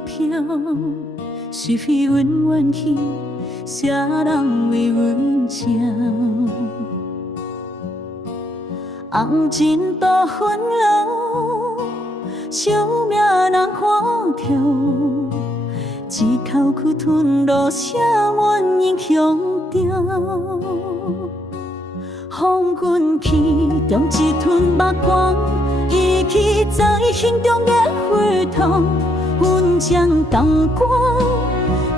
飘，是非阮怨气，谁人为阮照？红尘多纷扰，生命难看透，一口气吞落写满英雄调。风卷起中一团目光，遗弃在心中的火塘，阮将灯光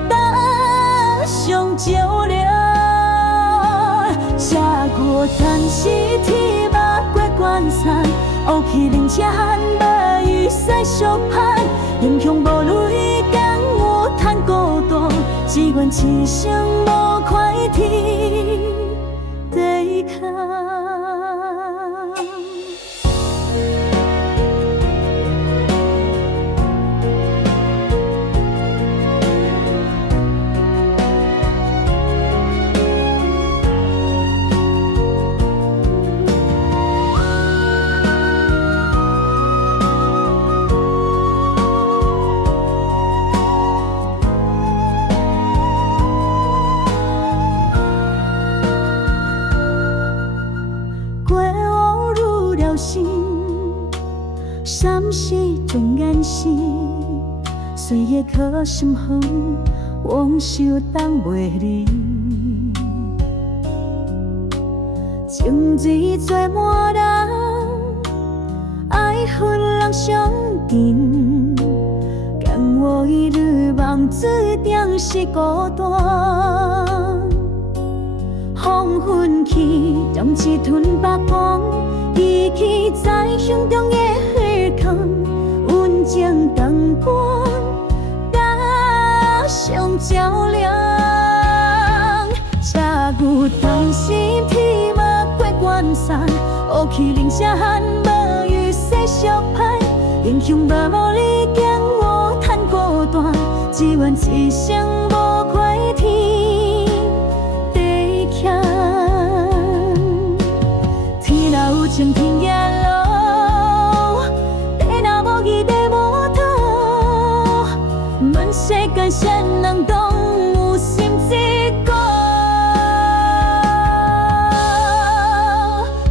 搭上照亮。写过但是天马过关山，乌气凌车汉无雨伞相伴，英雄无泪甘我叹孤单，只愿一生无快天地扛。闪烁中眼神，岁月靠心远，往事挡袂离。情字做满人，爱恨人相近，甘我一日梦，注定是孤单。风卷起，将一团目光，遗弃在胸中的火坑，阮将灯光搭上照亮。车牛当时天马过关山，乌气凌车汉无雨伞相伴，英雄无无你将我叹孤单，只愿一生无快天地扛。天若有情天也路，地若无义地无道，问世间谁人懂有心之果？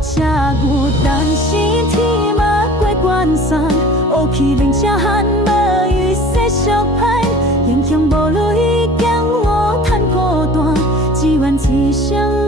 车牛但是天马过关山，乌气凌车汉无雨伞相伴，英雄无泪将我叹孤单，只愿一生。